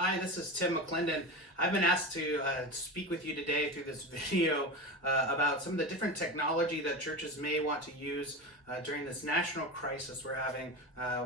Hi, this is Tim McClendon. I've been asked to speak with you today through this video about some of the different technology that churches may want to use during this national crisis we're having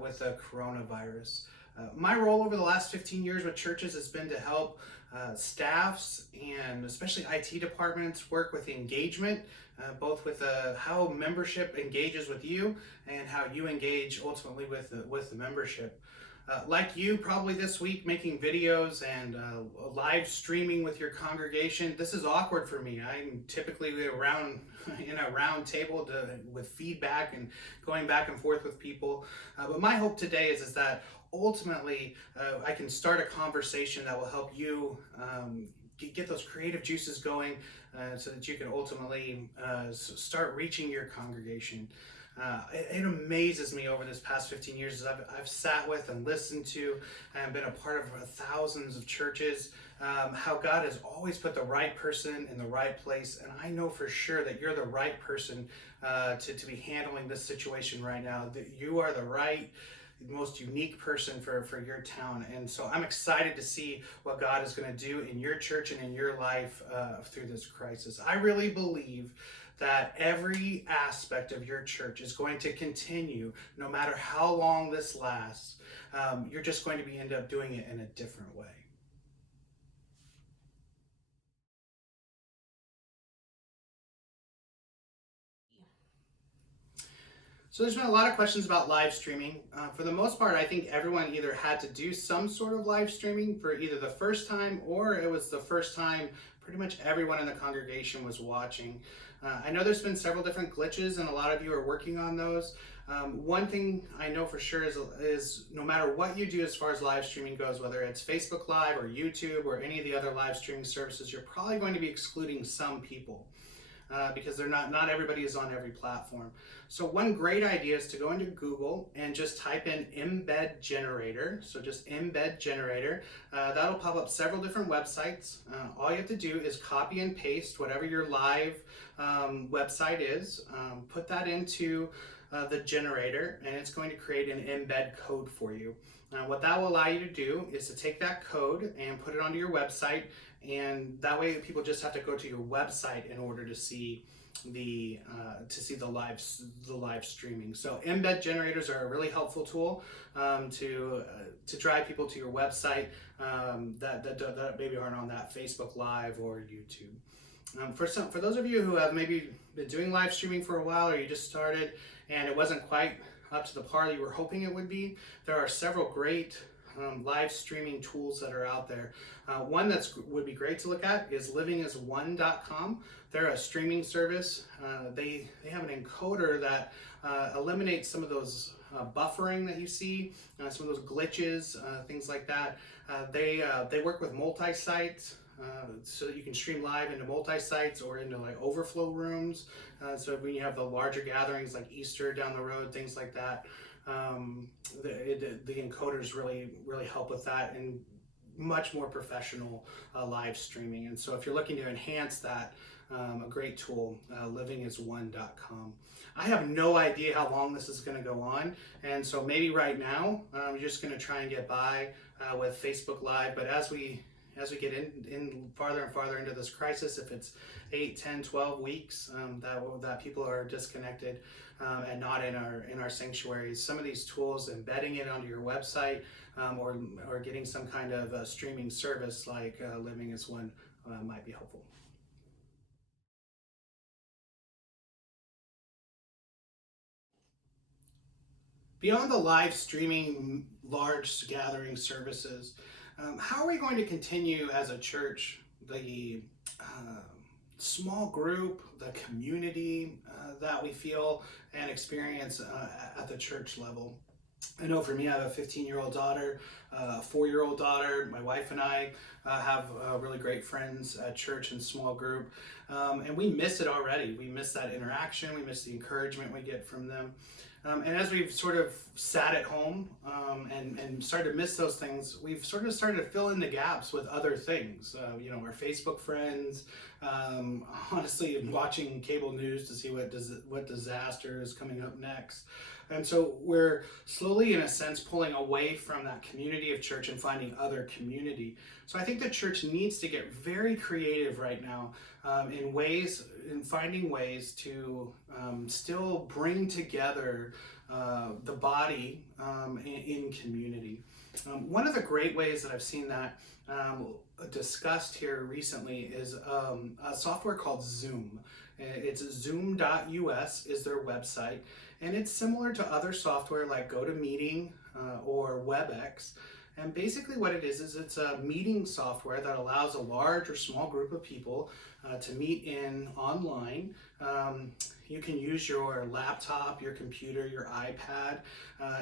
with the coronavirus. My role over the last 15 years with churches has been to help staffs and especially IT departments work with engagement, both with how membership engages with you and how you engage ultimately with the membership. Like you, probably this week, making videos and live streaming with your congregation. This is awkward for me. I'm typically around in a round table with feedback and going back and forth with people. But my hope today is that ultimately I can start a conversation that will help you get those creative juices going so that you can ultimately start reaching your congregation. It amazes me over this past 15 years as I've sat with and listened to and been a part of thousands of churches, how God has always put the right person in the right place. And I know for sure that you're the right person to be handling this situation right now, that you are the right, most unique person for your town. And so I'm excited to see what God is going to do in your church and in your life through this crisis. I really believe that every aspect of your church is going to continue no matter how long this lasts. You're just going to end up doing it in a different way. So there's been a lot of questions about live streaming. For the most part, I think everyone either had to do some sort of live streaming for either the first time or it was the first time pretty much everyone in the congregation was watching. I know there's been several different glitches and a lot of you are working on those. One thing I know for sure is no matter what you do as far as live streaming goes, whether it's Facebook Live or YouTube or any of the other live streaming services, you're probably going to be excluding some people. Because they're not everybody is on every platform. So one great idea is to go into Google and just type in embed generator. So just embed generator. That'll pop up several different websites. All you have to do is copy and paste whatever your live website is, put that into the generator, and it's going to create an embed code for you. What that will allow you to do is to take that code and put it onto your website, and that way people just have to go to your website in order to see the live streaming. So embed generators are a really helpful tool to drive people to your website that maybe aren't on that Facebook Live or YouTube. For those of you who have maybe been doing live streaming for a while or you just started and it wasn't quite up to the par you were hoping it would be, there are several great live streaming tools that are out there. One that would be great to look at is livingasone.com. They're a streaming service. They have an encoder that eliminates some of those buffering that you see, some of those glitches, things like that. They work with multi-sites. So that you can stream live into multi-sites or into like overflow rooms. So when you have the larger gatherings like Easter down the road, things like that, the encoders really help with that and much more professional live streaming. And so if you're looking to enhance that, a great tool, livingasone.com. I have no idea how long this is going to go on, and so maybe right now you're just going to try and get by with Facebook Live, but as we get in farther and farther into this crisis, if it's 8, 10, 12 weeks that people are disconnected and not in our sanctuaries, some of these tools, embedding it onto your website or getting some kind of streaming service like Living as One might be helpful. Beyond the live streaming large gathering services, how are we going to continue as a church the small group, the community that we feel and experience at the church level? I know for me, I have a 15-year-old daughter, a 4-year-old daughter. My wife and I have really great friends at church and small group, and we miss it already. We miss that interaction. We miss the encouragement we get from them. And as we've sort of sat at home and started to miss those things, we've sort of started to fill in the gaps with other things. Our Facebook friends, honestly, watching cable news to see what disaster is coming up next. And so we're slowly, in a sense, pulling away from that community of church and finding other community. So I think the church needs to get very creative right now in finding ways to still bring together the body in community. One of the great ways that I've seen that discussed here recently is a software called Zoom. It's zoom.us is their website, and it's similar to other software like GoToMeeting or WebEx. And basically what it is it's a meeting software that allows a large or small group of people to meet in online. You can use your laptop, your computer, your iPad.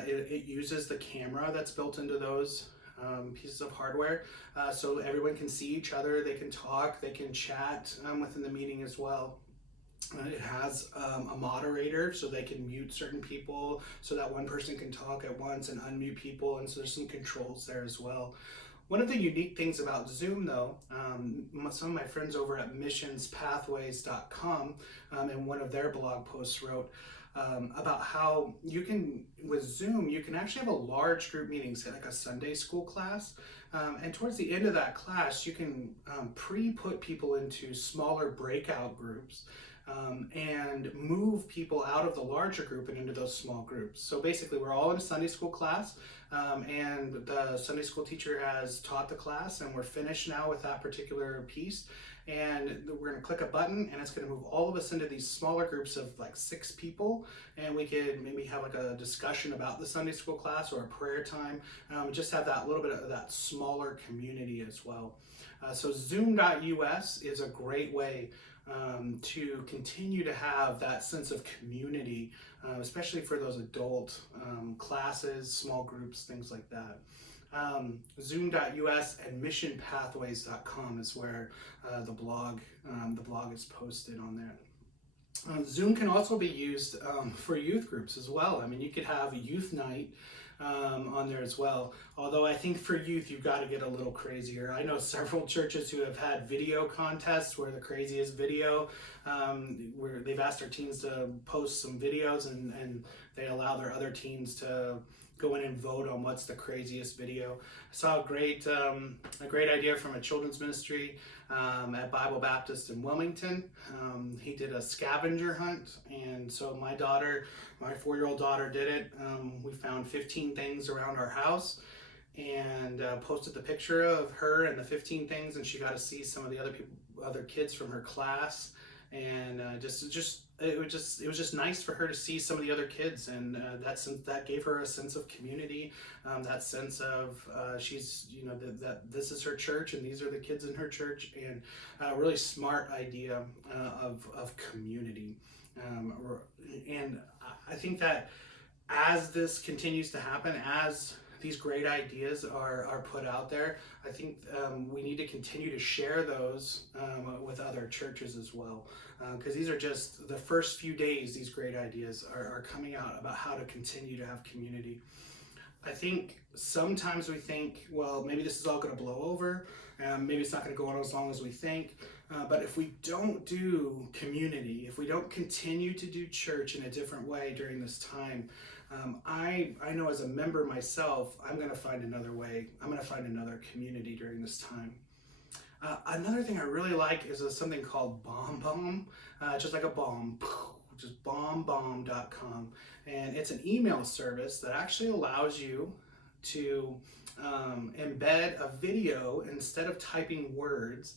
It uses the camera that's built into those pieces of hardware, so everyone can see each other, they can talk, they can chat within the meeting as well. It has a moderator, so they can mute certain people so that one person can talk at once and unmute people, and so there's some controls there as well. One of the unique things about Zoom, though, some of my friends over at missionspathways.com in one of their blog posts wrote about how you can, with Zoom, you can actually have a large group meeting, say like a Sunday school class, and towards the end of that class, you can pre-put people into smaller breakout groups. And move people out of the larger group and into those small groups. So basically we're all in a Sunday school class, and the Sunday school teacher has taught the class, and we're finished now with that particular piece, and we're going to click a button and it's going to move all of us into these smaller groups of like 6 people, and we could maybe have like a discussion about the Sunday school class or a prayer time, just have that little bit of that smaller community as well. So zoom.us is a great way to continue to have that sense of community, especially for those adult classes, small groups, things like that. Zoom.us and missionpathways.com is where the blog is posted on there. Zoom can also be used for youth groups as well. I mean, you could have a youth night on there as well. Although I think for youth, you've got to get a little crazier. I know several churches who have had video contests where the craziest video, where they've asked their teens to post some videos, and they allow their other teens to go in and vote on what's the craziest video. I saw a great idea from a children's ministry at Bible Baptist in Wilmington. He did a scavenger hunt, and so my 4-year-old daughter did it. We found 15 things around our house, and posted the picture of her and the 15 things, and she got to see some of the other kids from her class, and it was just nice for her to see some of the other kids, and that gave her a sense of community, that sense of she's, that this is her church and these are the kids in her church, and a really smart idea of community. And I think that as this continues to happen, as these great ideas are put out there, I think we need to continue to share those with other churches as well, because these are just the first few days. These great ideas are coming out about how to continue to have community. I think sometimes we think, well, maybe this is all going to blow over, maybe it's not going to go on as long as we think, but if we don't do community, if we don't continue to do church in a different way during this time, I know as a member myself, I'm going to find another way. I'm going to find another community during this time. Another thing I really like is something called BombBomb, just like a bomb, just bombbomb.com. And it's an email service that actually allows you to embed a video instead of typing words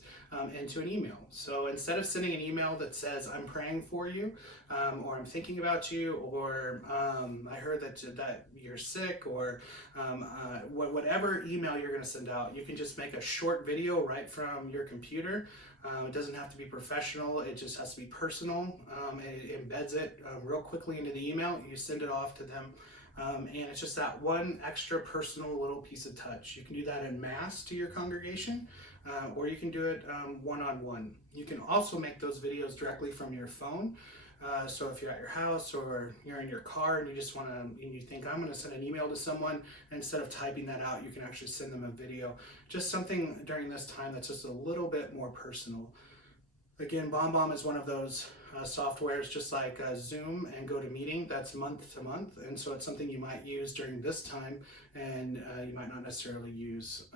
into an email. So instead of sending an email that says, I'm praying for you, or I'm thinking about you, or I heard that you're sick, or whatever email you're going to send out, you can just make a short video right from your computer. It doesn't have to be professional, it just has to be personal. It embeds it real quickly into the email. You send it off to them. And it's just that one extra personal little piece of touch. You can do that in mass to your congregation, or you can do it one-on-one. You can also make those videos directly from your phone. So if you're at your house or you're in your car and you just and you think, I'm going to send an email to someone, and instead of typing that out, you can actually send them a video. Just something during this time that's just a little bit more personal. Again, BombBomb is one of those softwares just like Zoom and GoToMeeting. That's month to month, and so it's something you might use during this time, and you might not necessarily use.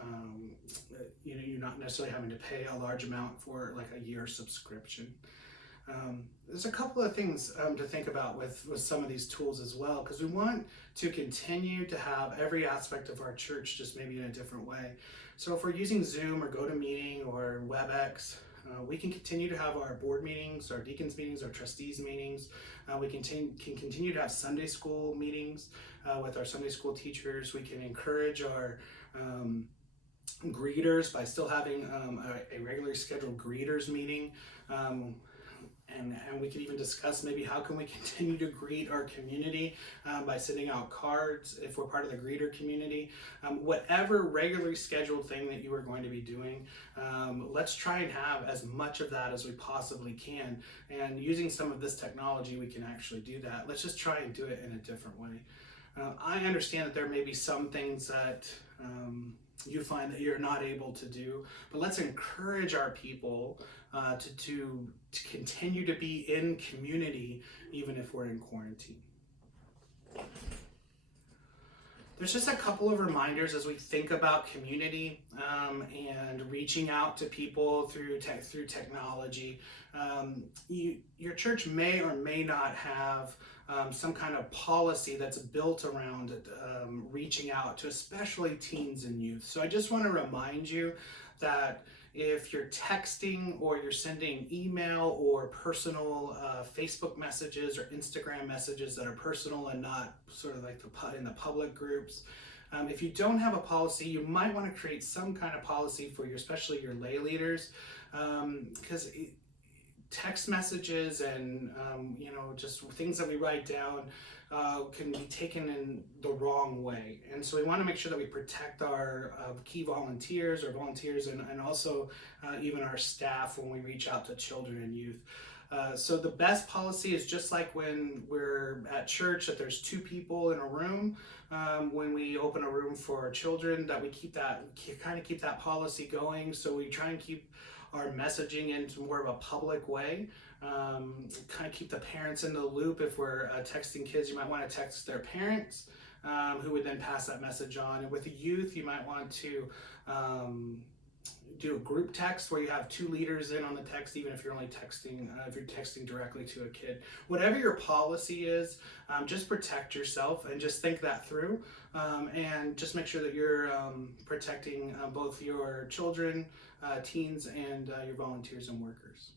You're not necessarily having to pay a large amount for like a year subscription. There's a couple of things to think about with some of these tools as well, because we want to continue to have every aspect of our church just maybe in a different way. So if we're using Zoom or GoToMeeting or WebEx, we can continue to have our board meetings, our deacons meetings, our trustees meetings. We can continue to have Sunday school meetings with our Sunday school teachers. We can encourage our greeters by still having a regularly scheduled greeters meeting. And we can even discuss maybe how can we continue to greet our community by sending out cards if we're part of the greeter community. Whatever regularly scheduled thing that you are going to be doing, let's try and have as much of that as we possibly can. And using some of this technology, we can actually do that. Let's just try and do it in a different way. I understand that there may be some things that you find that you're not able to do, but let's encourage our people to continue to be in community even if we're in quarantine. There's just a couple of reminders as we think about community and reaching out to people through technology. Your church may or may not have some kind of policy that's built around reaching out to especially teens and youth. So I just want to remind you that if you're texting or you're sending email or personal Facebook messages or Instagram messages that are personal and not sort of like in the public groups, if you don't have a policy, you might want to create some kind of policy for especially your lay leaders, because text messages and just things that we write down can be taken in the wrong way. And so we want to make sure that we protect our key volunteers and also even our staff when we reach out to children and youth. So the best policy is just like when we're at church, that there's 2 people in a room. When we open a room for children, that we keep that policy going. So we try and keep our messaging into more of a public way. Kind of keep the parents in the loop. If we're texting kids, you might want to text their parents, who would then pass that message on. And with the youth, you might want to do a group text where you have 2 leaders in on the text, even if you're only texting, if you're texting directly to a kid. Whatever your policy is, just protect yourself and just think that through, and just make sure that you're protecting both your children, teens, and your volunteers and workers.